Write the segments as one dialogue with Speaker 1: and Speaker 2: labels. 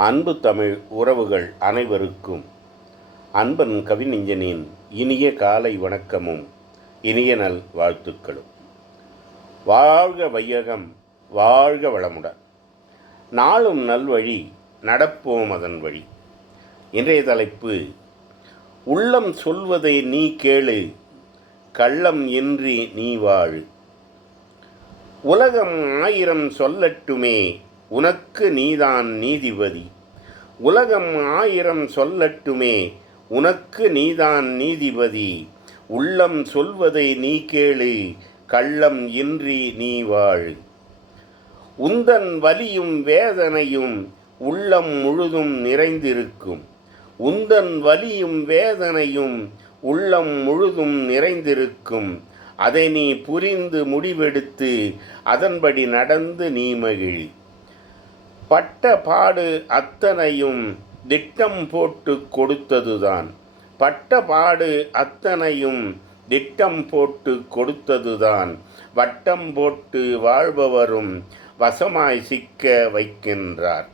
Speaker 1: அன்பு தமிழ் உறவுகள் அனைவருக்கும் அன்பன் கவிஞனின் இனிய காலை வணக்கமும் இனிய நல் வாழ்த்துக்களும். வாழ்க வையகம் வாழ்க வளமுடன். நாளும் நல்வழி நடப்போம் அதன் வழி. இன்றைய தலைப்பு உள்ளம் சொல்வதை நீ கேளு கள்ளம் இன்றி நீ வாழு. உலகம் ஆயிரம் சொல்லட்டுமே உனக்கு நீதான் நீதிபதி. உலகம் ஆயிரம் சொல்லட்டுமே உனக்கு நீதான் நீதிபதி. உள்ளம் சொல்வதை நீ கேளு கள்ளம் இன்றி நீ வாழ். உந்தன் வலியும் வேதனையும் உள்ளம் முழுதும் நிறைந்திருக்கும். உந்தன் வலியும் வேதனையும் உள்ளம் முழுதும் நிறைந்திருக்கும். அதை நீ புரிந்து முடிவெடுத்து அதன்படி நடந்து நீ மகிழ். பட்ட பாடு அத்தனையும் திட்டம் போட்டு கொடுத்ததுதான். பட்ட பாடு அத்தனையும் திட்டம் போட்டு கொடுத்ததுதான். வட்டம் போட்டு வாழ்பவரும் வசமாய் சிக்க வைக்கின்றார்.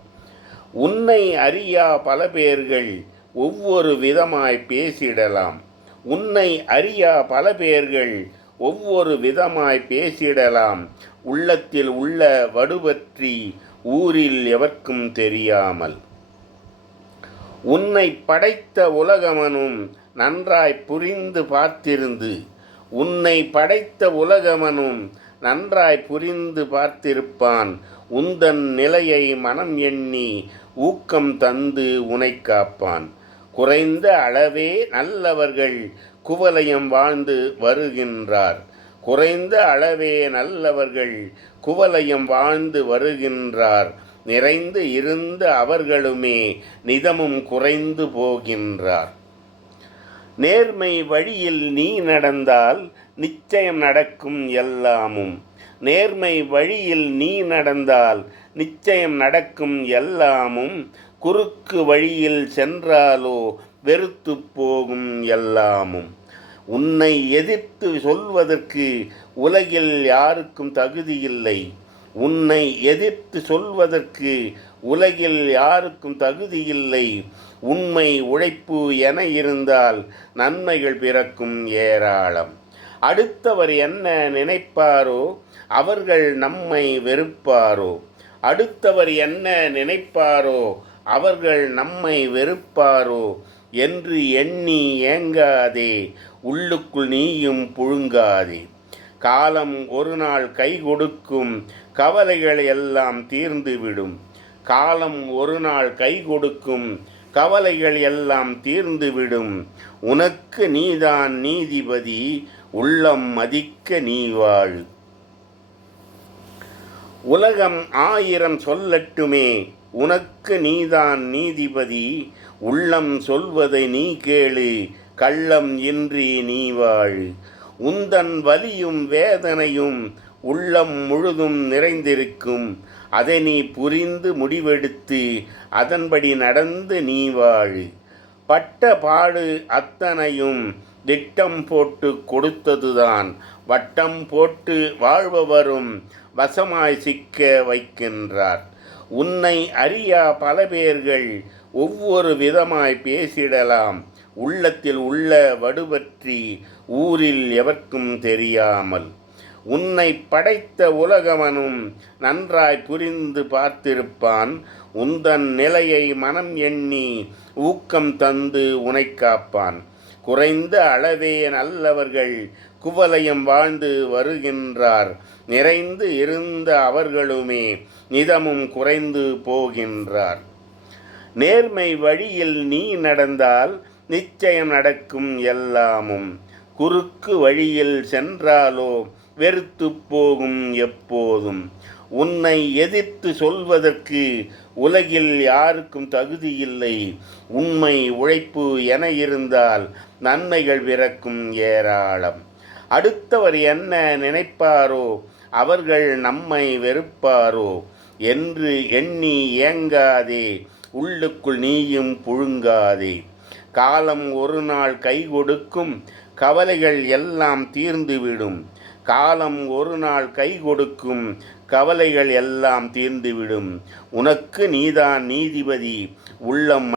Speaker 1: உன்னை அறியா பல பேர்கள் ஒவ்வொரு விதமாய் பேசிடலாம். உன்னை அறியா பல பேர்கள் ஒவ்வொரு விதமாய் பேசிடலாம். உள்ளத்தில் உள்ள வடுபற்றி ஊரில் எவர்க்கும் தெரியாமல். உன்னை படைத்த உலகமனும் நன்றாய் புரிந்து பார்த்திருந்து உன்னை படைத்த உலகமனும் நன்றாய் புரிந்து பார்த்திருப்பான். உந்தன் நிலையை மனம் எண்ணி ஊக்கம் தந்து உனை காப்பான். குறைந்த அளவே நல்லவர்கள் குவலயம் வாழ்ந்து வருகின்றார். குறைந்த அளவே நல்லவர்கள் குவலயம் வாழ்ந்து வருகின்றார். நிறைந்து இருந்த அவர்களுமே நிதமும் குறைந்து போகின்றார். நேர்மை வழியில் நீ நடந்தால் நிச்சயம் நடக்கும் எல்லாமும். நேர்மை வழியில் நீ நடந்தால் நிச்சயம் நடக்கும் எல்லாமும். குறுக்கு வழியில் சென்றாலோ வெறுத்து போகும் எல்லாமும். உன்னை எதிர்த்து சொல்வதற்கு உலகில் யாருக்கும் தகுதி இல்லை உன்னை எதிர்த்து சொல்வதற்கு உலகில் யாருக்கும் தகுதி இல்லை உண்மை உழைப்பு என இருந்தால் நன்மைகள் பிறக்கும் ஏராளம். அடுத்தவர் என்ன நினைப்பாரோ அவர்கள் நம்மை வெறுப்பாரோ. அடுத்தவர் என்ன நினைப்பாரோ அவர்கள் நம்மை வெறுப்பாரோ. என்று எண்ணி ஏங்காதே உள்ளுக்குள் நீயும் புழுங்காதே. காலம் ஒரு நாள் கை கொடுக்கும் கவலைகள் எல்லாம் தீர்ந்துவிடும் காலம் ஒரு நாள் கை கொடுக்கும் கவலைகள் எல்லாம் தீர்ந்துவிடும் உனக்கு நீதான் நீதிபதி உள்ளம் மதிக்க நீ வாழ். உலகம் ஆயிரம் சொல்லட்டுமே உனக்கு நீதான் நீதிபதி உள்ளம் சொல்வதை நீ கேளு கள்ளம் இன்றி நீ வாழ். உந்தன் வலியும் வேதனையும் உள்ளம் முழுதும் நிறைந்திருக்கும். அதை நீ புரிந்து முடிவெடுத்து அதன்படி நடந்து நீ வாழ். பட்ட பாடு அத்தனையும் திட்டம் போட்டு கொடுத்ததுதான். வட்டம் போட்டு வாழ்பவரும் வசமாய் சிக்க வைக்கின்றார். உன்னை அறியா பல பேர்கள் ஒவ்வொரு விதமாய் பேசிடலாம். உள்ளத்தில் உள்ள வடுபற்றி ஊரில் எவர்க்கும் தெரியாமல். உன்னை படைத்த உலகவனும் நன்றாய் புரிந்து பார்த்திருப்பான். உந்தன் நிலையை மனம் எண்ணி ஊக்கம் தந்து உனை காப்பான். குறைந்த அளவே நல்லவர்கள் குவலயம் வாழ்ந்து வருகின்றார். நிறைந்து இருந்த அவர்களுமே நிதமும் குறைந்து போகின்றார். நேர்மை வழியில் நீ நடந்தால் நிச்சயம் நடக்கும் எல்லாமும். குறுக்கு வழியில் சென்றாலோ வெறுத்து போகும் எப்போதும். உன்னை எதிர்த்து சொல்வதற்கு உலகில் யாருக்கும் தகுதியில்லை உண்மை உழைப்பு என இருந்தால் நன்மைகள் பிறக்கும் ஏராளம். அடுத்தவர் என்ன நினைப்பாரோ அவர்கள் நம்மை வெறுப்பாரோ என்று எண்ணி ஏங்காதே உள்ளுக்குள் நீயும் புழுங்காதே. காலம் ஒரு நாள் கை கொடுக்கும் கவலைகள் எல்லாம் தீர்ந்துவிடும். காலம் ஒரு நாள் கை கொடுக்கும் கவலைகள் எல்லாம் தீர்ந்துவிடும். உனக்கு நீதான் நீதிபதி. உள்ளம்